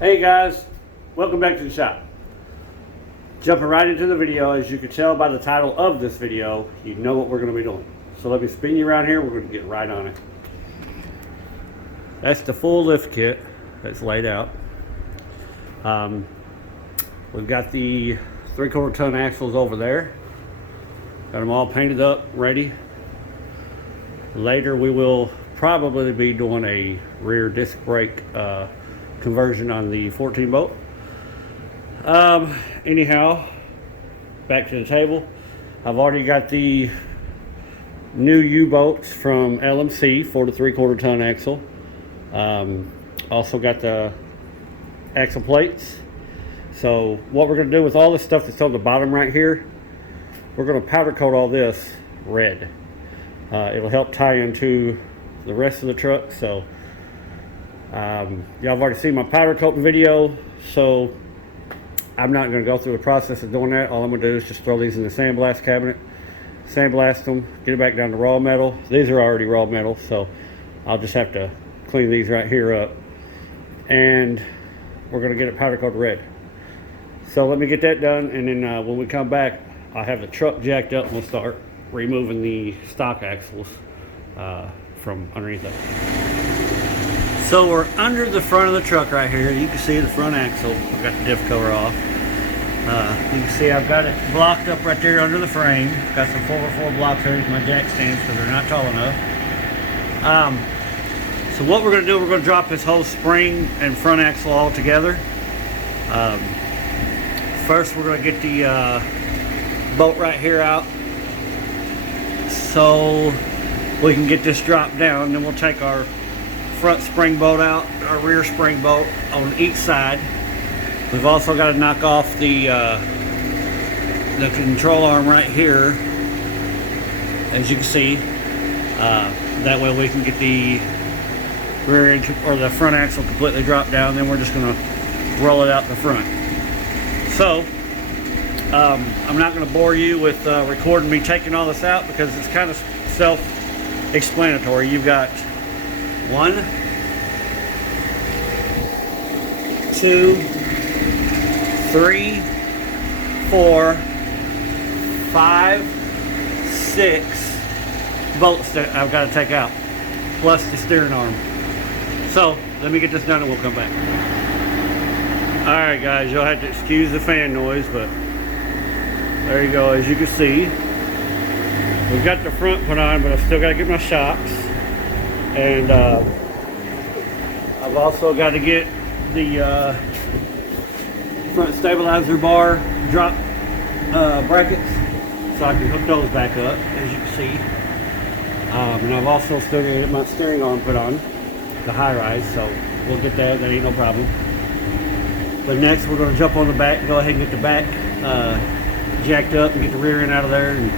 Hey guys, welcome back to the shop. Jumping right into the video. As you can tell by the title of this video, you know what we're going to be doing. So let me spin you around here. We're going to get right on it. That's the full lift kit that's laid out. We've got the 3/4 ton axles over there. Got them all painted up, ready. Later we will probably be doing a rear disc brake conversion on the 14 bolt. Anyhow, back to the table. I've already got the new U-bolts from LMC for the 3/4 ton axle. Also got the axle plates. So what we're going to do with all this stuff that's on the bottom right here, we're going to powder coat all this red. It'll help tie into the rest of the truck. So y'all have already seen my powder coating video, so I'm not going to go through the process of doing that. All I'm going to do is just throw these in the sandblast cabinet, sandblast them, get it back down to raw metal. These are already raw metal, so I'll just have to clean these right here up, and we're going to get it powder coated red. So let me get that done, and then when we come back, I'll have the truck jacked up and we'll start removing the stock axles from underneath it. So we're under the front of the truck right here. You can see the front axle. I've got the diff cover off. You can see I've got it blocked up right there under the frame. Got some 4x4 blocks there with my jack stands because they're not tall enough. So what we're going to do, we're going to drop this whole spring and front axle all together. First we're going to get the bolt right here out so we can get this dropped down. Then we'll take our front spring bolt out, our rear spring bolt on each side. We've also got to knock off the control arm right here, as you can see. That way we can get the rear end or the front axle completely dropped down. Then we're just going to roll it out the front. So I'm not going to bore you with recording me taking all this out because it's kind of self-explanatory. You've got 1, 2, 3, 4, 5, 6 bolts that I've got to take out, plus the steering arm. So let me get this done and we'll come back. Alright guys, you'll have to excuse the fan noise, but there you go. As you can see, we've got the front put on, but I've still got to get my shocks. And I've also got to get the front stabilizer bar drop brackets so I can hook those back up, as you can see. And I've also still got to get my steering arm put on, the high rise, so we'll get that ain't no problem. But next we're going to jump on the back, go ahead and get the back jacked up and get the rear end out of there and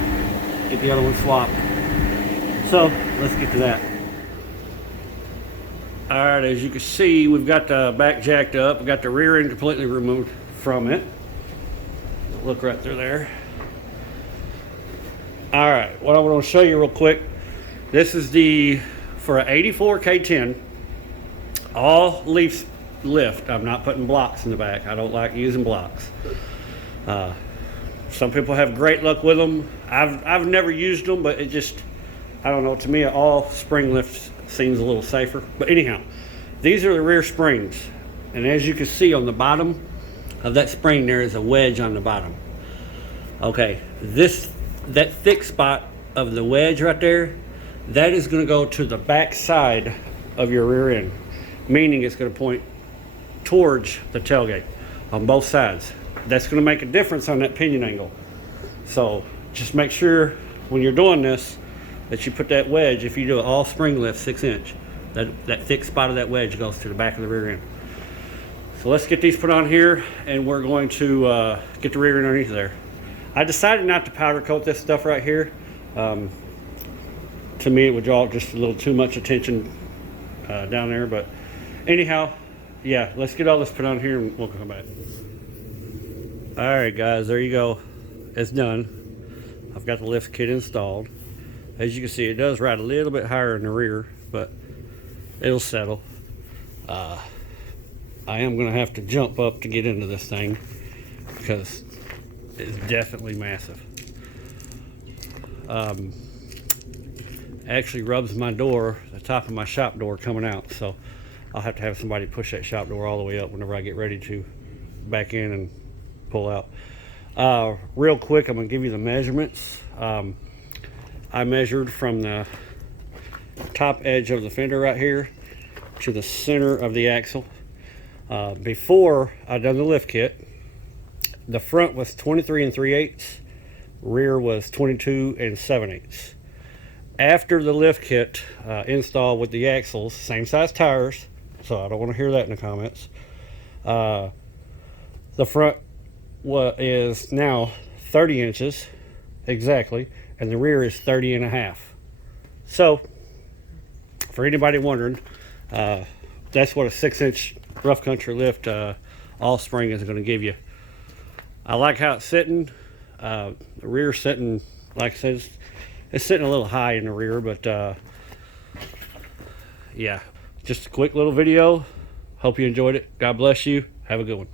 get the other one swapped. So let's get to that. Alright, as you can see, we've got the back jacked up. We've got the rear end completely removed from it. Look right through there. Alright, what I want to show you real quick. This is for an 84 K10, all leaf lift. I'm not putting blocks in the back. I don't like using blocks. Some people have great luck with them. I've never used them, but it just, I don't know, to me all spring lift seems a little safer. But anyhow, these are the rear springs, and as you can see on the bottom of that spring there is a wedge on the bottom. Okay, that thick spot of the wedge right there, that is going to go to the back side of your rear end, meaning it's going to point towards the tailgate on both sides. That's going to make a difference on that pinion angle. So just make sure when you're doing this that you put that wedge, if you do it all spring lift 6-inch, that thick spot of that wedge goes to the back of the rear end. So let's get these put on here, and we're going to get the rear end underneath there. I decided not to powder coat this stuff right here. To me it would draw just a little too much attention down there, but anyhow, yeah, let's get all this put on here and we'll come back. Alright guys, there you go. It's done. I've got the lift kit installed. As you can see, it does ride a little bit higher in the rear, but it'll settle. I am going to have to jump up to get into this thing because it's definitely massive. Actually rubs my door, the top of my shop door coming out, so I'll have to have somebody push that shop door all the way up whenever I get ready to back in and pull out. Real quick, I'm going to give you the measurements. I measured from the top edge of the fender right here to the center of the axle. Before I done the lift kit, the front was 23 3/8, rear was 22 7/8. After the lift kit install with the axles, same size tires, so I don't want to hear that in the comments. The front is now 30 inches exactly, and the rear is 30 and a half. So for anybody wondering, that's what a 6-inch rough country lift all spring is going to give you. I like how it's sitting. The rear sitting, like I said, it's sitting a little high in the rear, but yeah, just a quick little video. Hope you enjoyed it. God bless you. Have a good one.